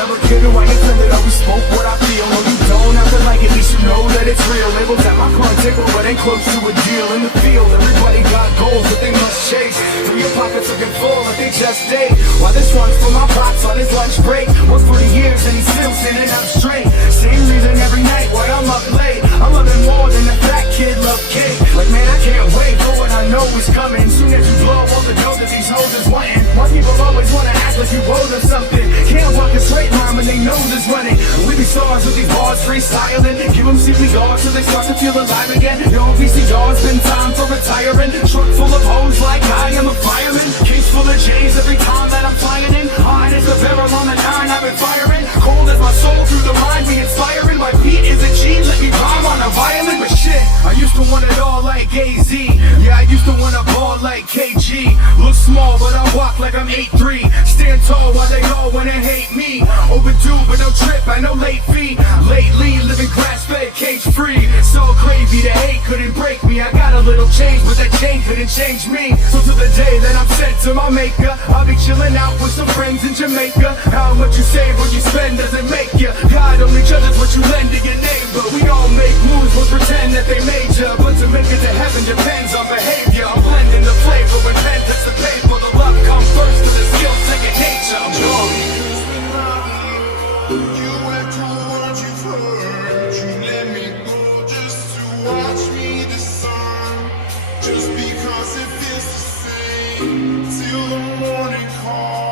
never kid who I intended. Always spoke what I feel. No, you don't have to like it, at least you know that it's real. Labels at my car tickle, but ain't close to a deal. In the field, everybody got goals that they must chase. Through your pockets looking full like they just ate. While this one's for my pops on his lunch break. Worked for the years and he's still sitting up straight. Same reason every night why I'm up late. I'm loving more than a fat kid love cake. Like man, I can't wait for what I know is coming. Soon as you blow all the dough that these hoes is wanting. Why people always wanna act like you owe them something. Can't walk a straight line when they nose is running. We be stars with these bars freestyling. Give them CPRs till they start to feel alive again. Yo, VCRs, been time for retiring. Truck full of hoes like I am a fireman. Case full of J's every time that I'm flying in. Hard as a barrel on the 9, I've been firing. Cold as my soul through the mind, be inspiring. My beat is a G, let me rhyme on a violin. But shit, I used to want it all like AZ. Yeah, I used to want a ball like KG. Look small, but I walk like I'm 8'3". Stand tall while they all wanna hate me. Overdue, but no trip, I know late fee. Lately, living grass-fed, cage-free. So crazy, the hate couldn't break me. I got a little change, but that change couldn't change me. So to the day that I'm sent to my maker, I'll be chilling out with some friends in Jamaica. How much you save, what you spend doesn't make you. God only judges what you lend to your neighbor. We all make moves, but pretend that they major. But to make it to heaven depends on behavior. I'm blending the flavor when pen touch the paper. The love comes first, to the skill second nature. I'm wrong. You echo what you've heard. You let me go just to watch me discern. Just because it feels the same till the morning comes.